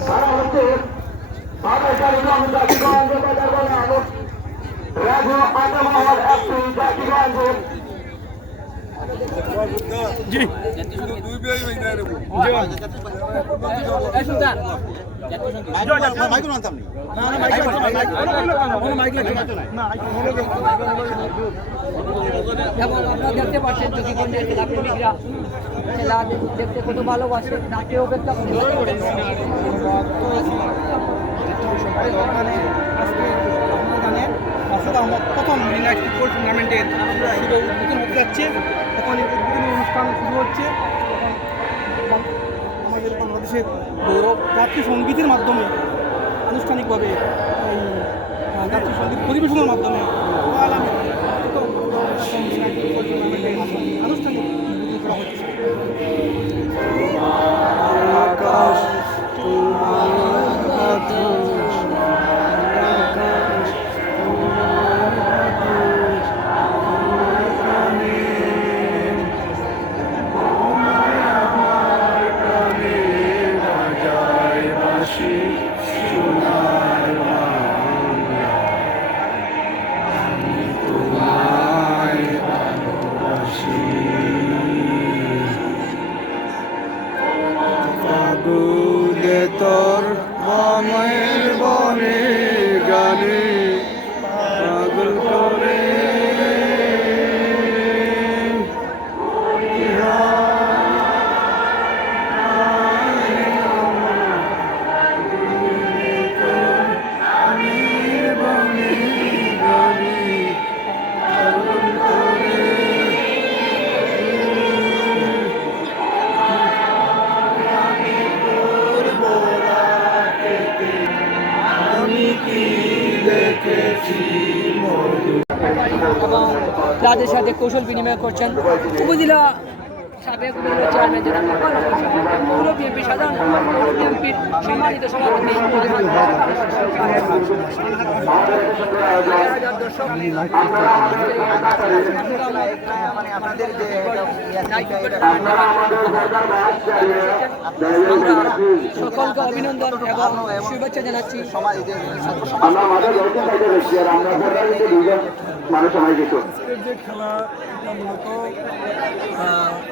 তারা হচ্ছে আবেদন এবং জাতিগঞ্জ দেখতে পাচ্ছেন খেলাপ্রেমিকরা খেলা দেখতে কত ভালোবাসে নাটে অপেক্ষা মিনাইট ফুটবল টুর্নামেন্টের শুভ উদ্বোধন হতে যাচ্ছে। এখন এই উদ্বোধনী অনুষ্ঠান শুরু হচ্ছে। এখন আমাদের বাংলাদেশের গৌরব, জাতীয় সঙ্গীতের মাধ্যমে আনুষ্ঠানিকভাবে এই জাতীয় সংগীত পরিবেশনের মাধ্যমে 마음을 তাদের সাথে কৌশল বিনিময় করছেন। উপজেলা সাবেক উপজেলা চেয়ারম্যান জনাব বিএনপি সাধারণ বিএনপির সম্মানিত সভাপতি সকলকে অভিনন্দন এবং শুভেচ্ছা জানাচ্ছি মানুষ কিছু খেলা মূলত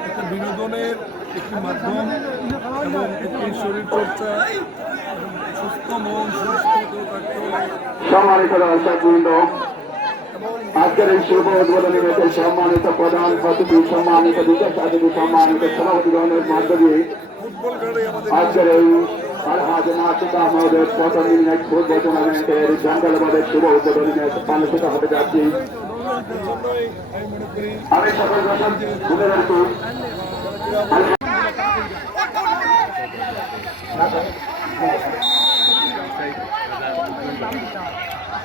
একটা বিনোদনের একটি মাধ্যম এবং একটি শরীর চর্চা সুস্থ মন সুস্থ সম্মানিত দর্শকবৃন্দ আজকের এই শুভ উদ্বোধনী ম্যাচের সম্মানিত প্রধান অতিথি সম্মানিত বিশেষ অতিথি সম্মানিত সভাপতিগণের মধ্য দিয়ে আমাদের আজকের এই আহমদের প্রথম মিনিট ফুটবল টুর্নামেন্টের জঙ্গলবাদের শুভ উদ্বোধনী ম্যাচ অনুষ্ঠিত হতে যাচ্ছি। আমি সকল দর্শক